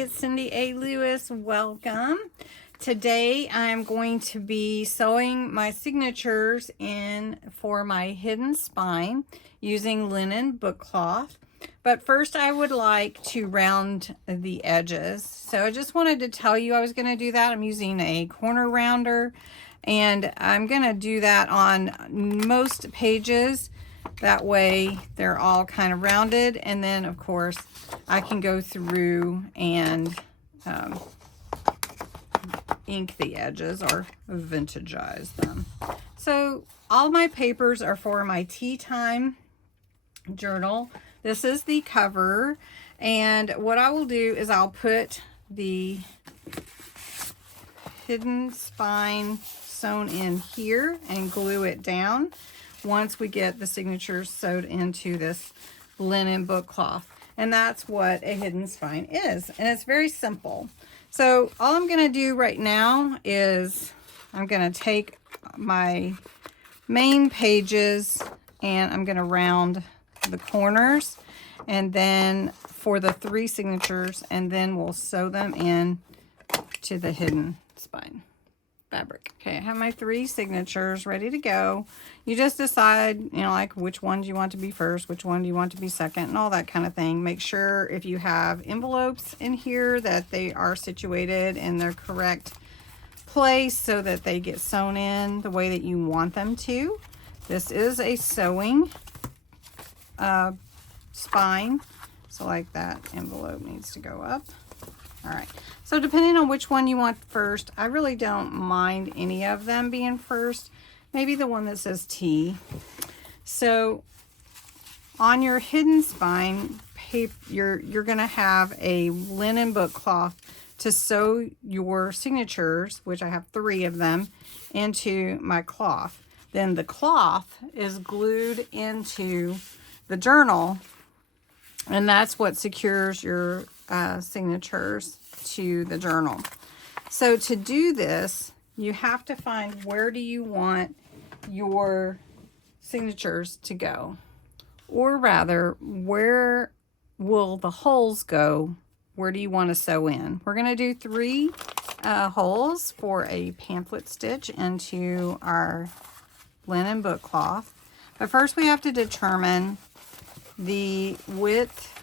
everybody, it's Cindy A. Lewis. Welcome. Today I'm going to be sewing my signatures in for my hidden spine using linen book cloth. But first I would like to round the edges. So I just wanted to tell you I was going to do that. I'm using a corner rounder and I'm going to do that on most pages. That way they're all kind of rounded, and then of course I can go through and ink the edges or vintagize them. So all my papers are for my tea time journal. This is the cover, and what I will do is I'll put the hidden spine sewn in here and glue it down once we get the signatures sewed into this linen book cloth. And that's what a hidden spine is, and it's very simple. So all I'm going to do right now is I'm going to take my main pages and I'm going to round the corners, and then for the 3 signatures, and then we'll sew them in to the hidden spine fabric. Okay, I have my 3 signatures ready to go. You just decide, you know, like which ones you want to be first, which one do you want to be second, and all that kind of thing. Make sure if you have envelopes in here that they are situated in their correct place so that they get sewn in the way that you want them to. This is a sewing spine, so like that envelope needs to go up. All right, so depending on which one you want first, I really don't mind any of them being first. Maybe the one that says T. So on your hidden spine paper, you're gonna have a linen book cloth to sew your signatures, which I have 3 of them, into my cloth. Then the cloth is glued into the journal, and that's what secures your signatures to the journal. So to do this, you have to find where do you want your signatures to go, or rather, where will the holes go? Where do you want to sew in? We're going to do 3 holes for a pamphlet stitch into our linen book cloth. But first we have to determine the width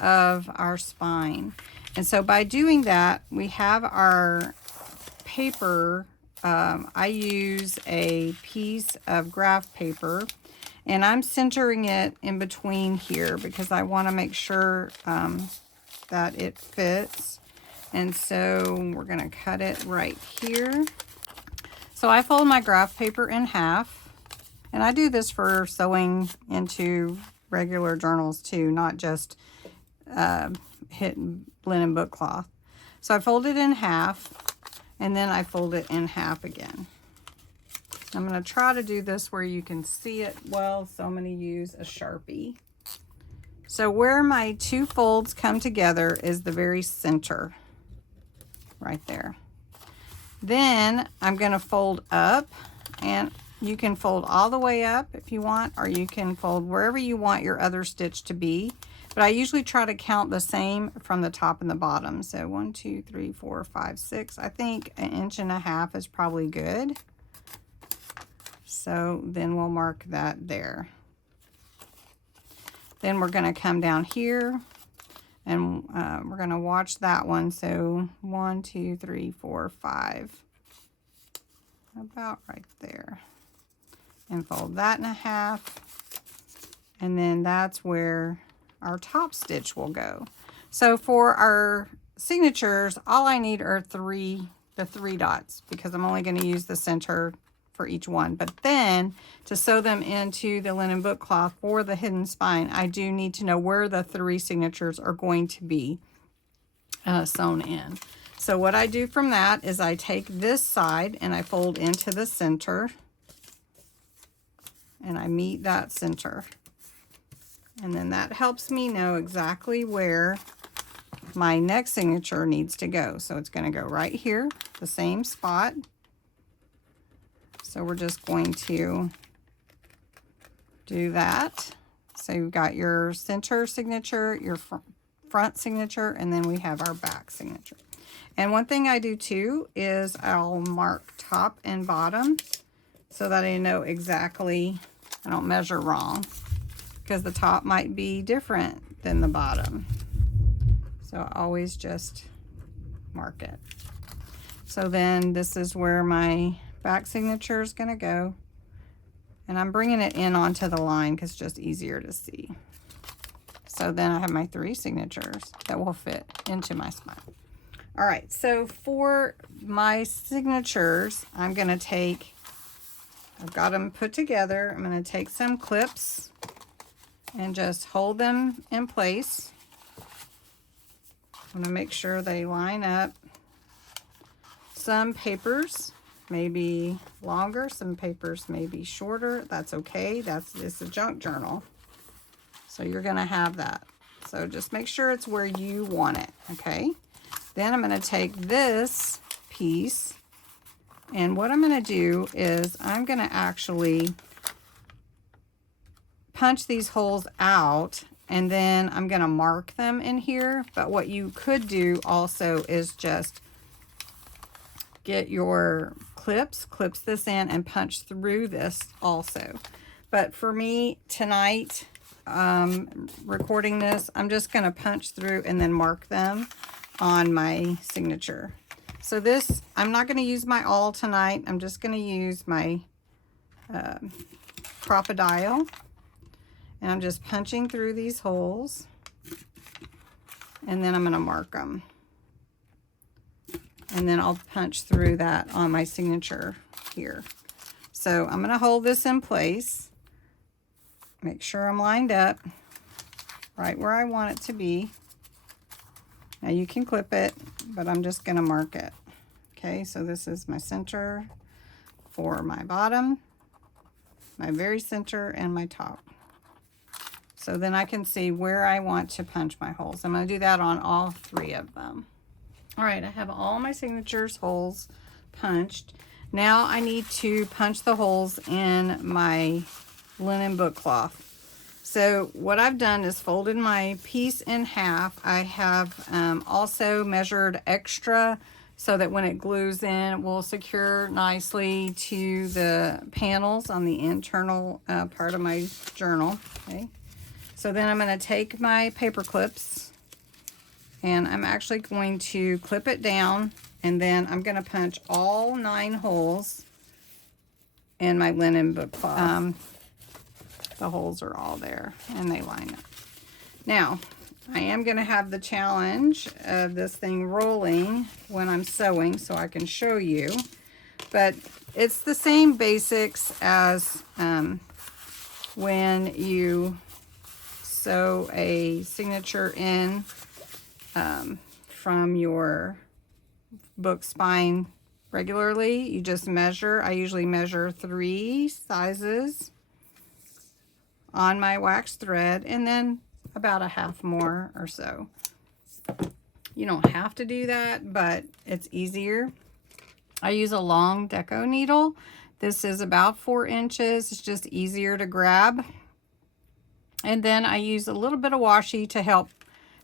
of our spine. And so by doing that, we have our paper. I use a piece of graph paper, and I'm centering it in between here because I want to make sure that it fits. And so we're going to cut it right here. So I fold my graph paper in half, and I do this for sewing into regular journals too, not just linen book cloth. So I fold it in half, and then I fold it in half again. I'm going to try to do this where you can see it well, so I'm going to use a Sharpie. So where my 2 folds come together is the very center, right there. Then I'm going to fold up, and you can fold all the way up if you want, or you can fold wherever you want your other stitch to be. But I usually try to count the same from the top and the bottom. So 1, 2, 3, 4, 5, 6. I think 1.5 inches is probably good. So then we'll mark that there. Then we're going to come down here, and we're going to watch that one. So 1, 2, 3, 4, 5. About right there. And fold that in half, and then that's where our top stitch will go. So for our signatures, all I need are the 3 dots, because I'm only going to use the center for each one. But then to sew them into the linen book cloth for the hidden spine, I do need to know where the 3 signatures are going to be sewn in. So what I do from that is I take this side and I fold into the center, and I meet that center. And then that helps me know exactly where my next signature needs to go. So it's going to go right here, the same spot. So we're just going to do that. So you've got your center signature, your front signature, and then we have our back signature. And one thing I do too is I'll mark top and bottom so that I know exactly, I don't measure wrong, because the top might be different than the bottom. So I always just mark it. So then this is where my back signature is going to go. And I'm bringing it in onto the line because it's just easier to see. So then I have my 3 signatures that will fit into my spine. All right, so for my signatures, I'm going to take, I've got them put together. I'm going to take some clips and just hold them in place. I'm going to make sure they line up. Some papers may be longer, some papers may be shorter. That's okay. It's a junk journal. So you're going to have that. So just make sure it's where you want it, okay? Then I'm going to take this piece, and what I'm going to do is I'm going to actually punch these holes out, and then I'm going to mark them in here. But what you could do also is just get your clips this in and punch through this also. But for me tonight, recording this, I'm just going to punch through and then mark them on my signature. So this, I'm not going to use my awl tonight. I'm just going to use my crocodile, and I'm just punching through these holes, and then I'm going to mark them, and then I'll punch through that on my signature here. So I'm going to hold this in place, make sure I'm lined up right where I want it to be. Now you can clip it, but I'm just going to mark it. Okay, so this is my center for my bottom, my very center, and my top. So then I can see where I want to punch my holes. I'm going to do that on all 3 of them. All right, I have all my signatures holes punched. Now I need to punch the holes in my linen book cloth. So what I've done is folded my piece in half. I have also measured extra so that when it glues in, it will secure nicely to the panels on the internal part of my journal. Okay. So then I'm going to take my paper clips, and I'm actually going to clip it down, and then I'm going to punch all 9 holes in my linen book cloth. The holes are all there and they line up. Now, I am going to have the challenge of this thing rolling when I'm sewing so I can show you. But it's the same basics as when you sew a signature in from your book spine regularly. You just measure. I usually measure 3 sizes on my wax thread, and then about a half more or so. You don't have to do that, but it's easier. I use a long Deco needle. This is about 4 inches. It's just easier to grab. And then I use a little bit of washi to help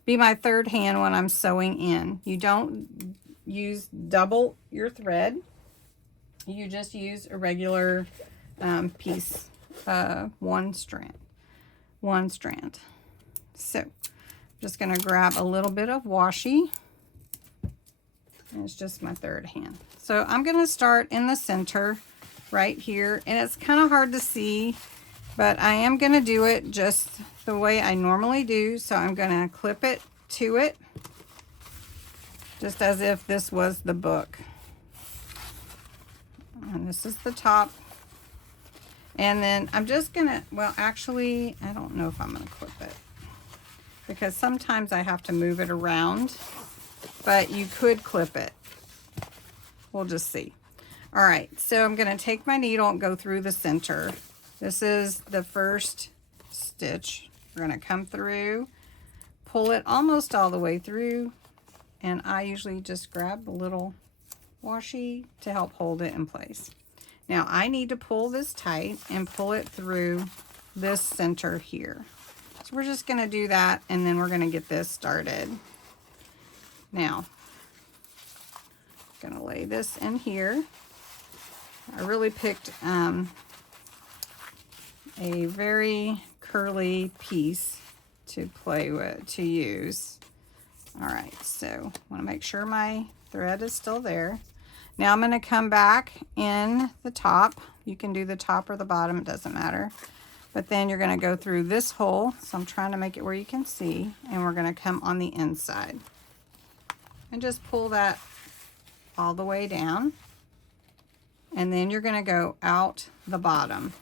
be my third hand when I'm sewing in. You don't use double your thread. You just use a regular piece, one strand. So I'm just going to grab a little bit of washi, and it's just my third hand. So I'm going to start in the center right here, and it's kind of hard to see, but I am going to do it just the way I normally do. So I'm going to clip it to it just as if this was the book, and this is the top. And then I'm just gonna, well, actually, I don't know if I'm gonna clip it because sometimes I have to move it around, but you could clip it. We'll just see. All right, so I'm gonna take my needle and go through the center. This is the first stitch. We're gonna come through, pull it almost all the way through, and I usually just grab a little washi to help hold it in place. Now I need to pull this tight and pull it through this center here. So So we're just going to do that, and then we're going to get this started. Now, I'm going to lay this in here. I really picked a very curly piece to play with, to use. All right, so I want to make sure my thread is still there. Now I'm going to come back in the top. You can do the top or the bottom, it doesn't matter. But then you're going to go through this hole. So I'm trying to make it where you can see, and we're going to come on the inside. And just pull that all the way down. And then you're going to go out the bottom.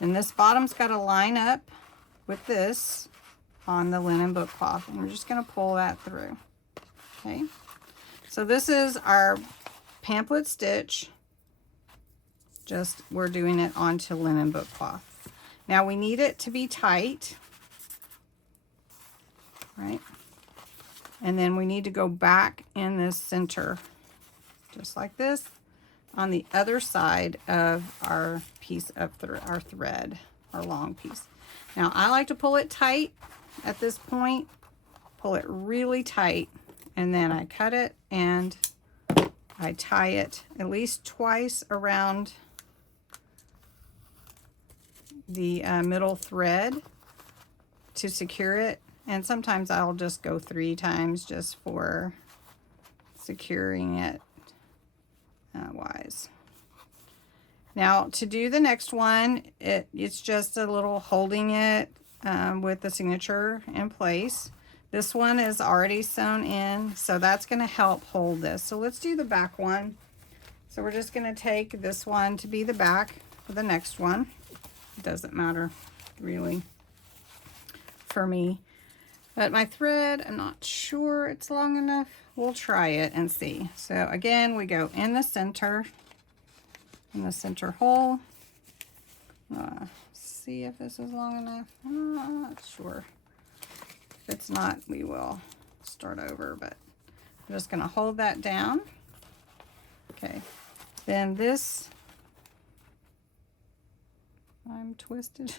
And this bottom's got to line up with this on the linen book cloth. And we're just going to pull that through. Okay. So this is our pamphlet stitch. Just we're doing it onto linen book cloth. Now we need it to be tight. Right. And then we need to go back in this center. Just like this. On the other side of our piece of our thread, our long piece. Now I like to pull it tight at this point, pull it really tight, and then I cut it and I tie it at least twice around the middle thread to secure it, and sometimes I'll just go 3 times just for securing it wise. Now to do the next one, it's just a little holding it with the signature in place. This one is already sewn in, so that's going to help hold this. So let's do the back one. So we're just going to take this one to be the back for the next one. It doesn't matter really for me. But my thread, I'm not sure it's long enough. We'll try it and see. So again, we go in the center hole. See if this is long enough. I'm not sure. If it's not, we will start over, but I'm just going to hold that down. Okay. Then this, I'm twisted.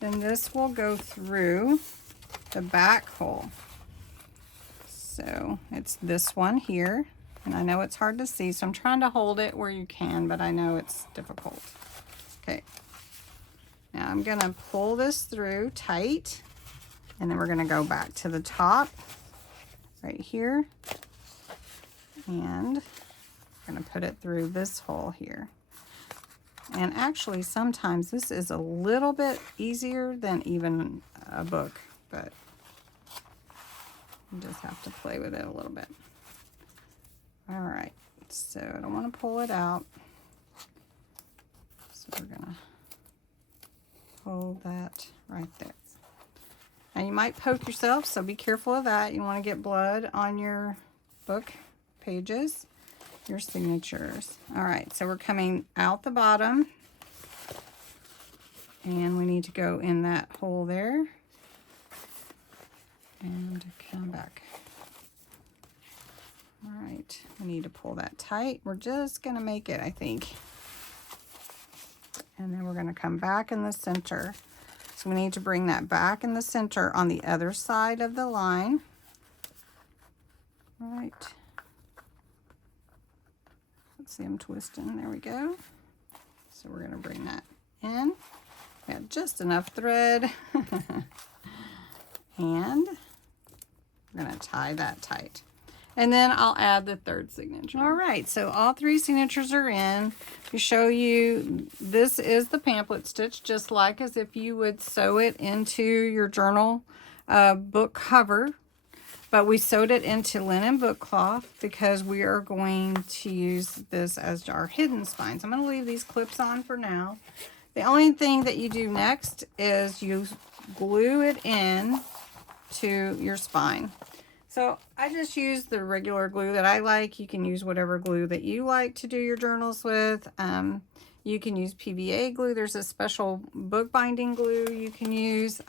Then this will go through the back hole. So it's this one here, and I know it's hard to see, so I'm trying to hold it where you can, but I know it's difficult. Okay, now I'm gonna pull this through tight, and then we're gonna go back to the top right here, and we're gonna put it through this hole here. And actually sometimes this is a little bit easier than even a book, but you just have to play with it a little bit. All right, so I don't want to pull it out. So we're gonna hold that right there. And you might poke yourself, so be careful of that. You want to get blood on your book pages, your signatures. All right, so we're coming out the bottom, and we need to go in that hole there. And come back. All right, we need to pull that tight. We're just gonna make it, I think. And then we're gonna come back in the center. So we need to bring that back in the center on the other side of the line. All right. Let's see, I'm twisting, there we go. So we're gonna bring that in. We have just enough thread. And we're going to tie that tight. And then I'll add the third signature. All right, so all 3 signatures are in. To show you, this is the pamphlet stitch, just like as if you would sew it into your journal book cover. But we sewed it into linen book cloth because we are going to use this as our hidden spines. I'm going to leave these clips on for now. The only thing that you do next is you glue it in to your spine. So I just use the regular glue that I like. You can use whatever glue that you like to do your journals with. You can use PVA glue. There's a special bookbinding glue you can use.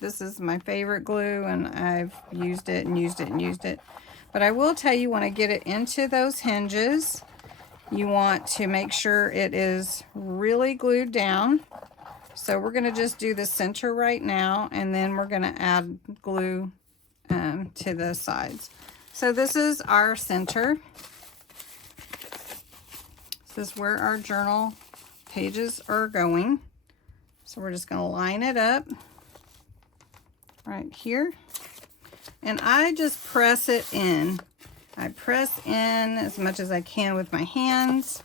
This is my favorite glue, and I've used it and used it and used it. But I will tell you, when I get it into those hinges, you want to make sure it is really glued down. So we're going to just do the center right now, and then we're going to add glue to the sides. So this is our center. This is where our journal pages are going. So we're just going to line it up right here. And I just press it in. I press in as much as I can with my hands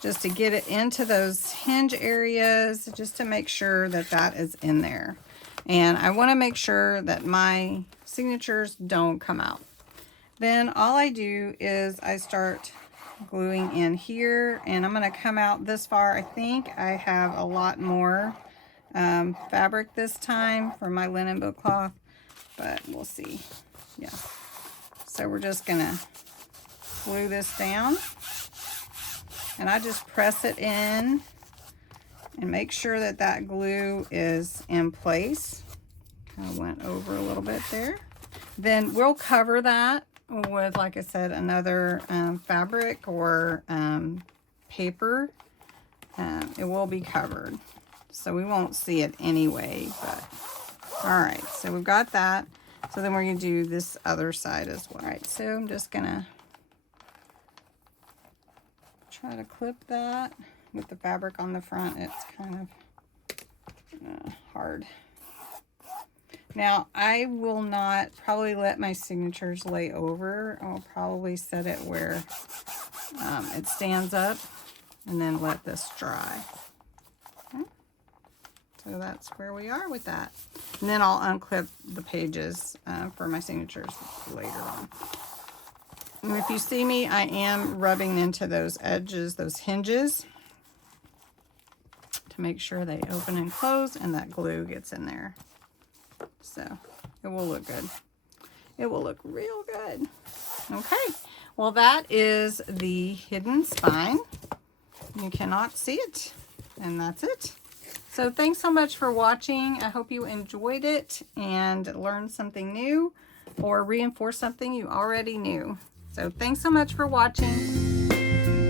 just to get it into those hinge areas, just to make sure that that is in there. And I want to make sure that my signatures don't come out. Then all I do is I start gluing in here, and I'm going to come out this far. I think I have a lot more fabric this time for my linen book cloth, but we'll see. Yeah. So we're just going to glue this down, and I just press it in and make sure that that glue is in place. Kind of went over a little bit there. Then we'll cover that with, like I said, another fabric or paper. It will be covered, so we won't see it anyway. But all right, so we've got that. So then we're going to do this other side as well. All right, so I'm just going to try to clip that with the fabric on the front. It's kind of hard. Now, I will not probably let my signatures lay over. I'll probably set it where it stands up and then let this dry. Okay. So that's where we are with that. And then I'll unclip the pages for my signatures later on. And if you see me, I am rubbing into those edges, those hinges, to make sure they open and close and that glue gets in there. So it will look good. It will look real good. Okay, well, that is the hidden spine. You cannot see it, and that's it. So thanks so much for watching. I hope you enjoyed it and learned something new or reinforced something you already knew. So thanks so much for watching.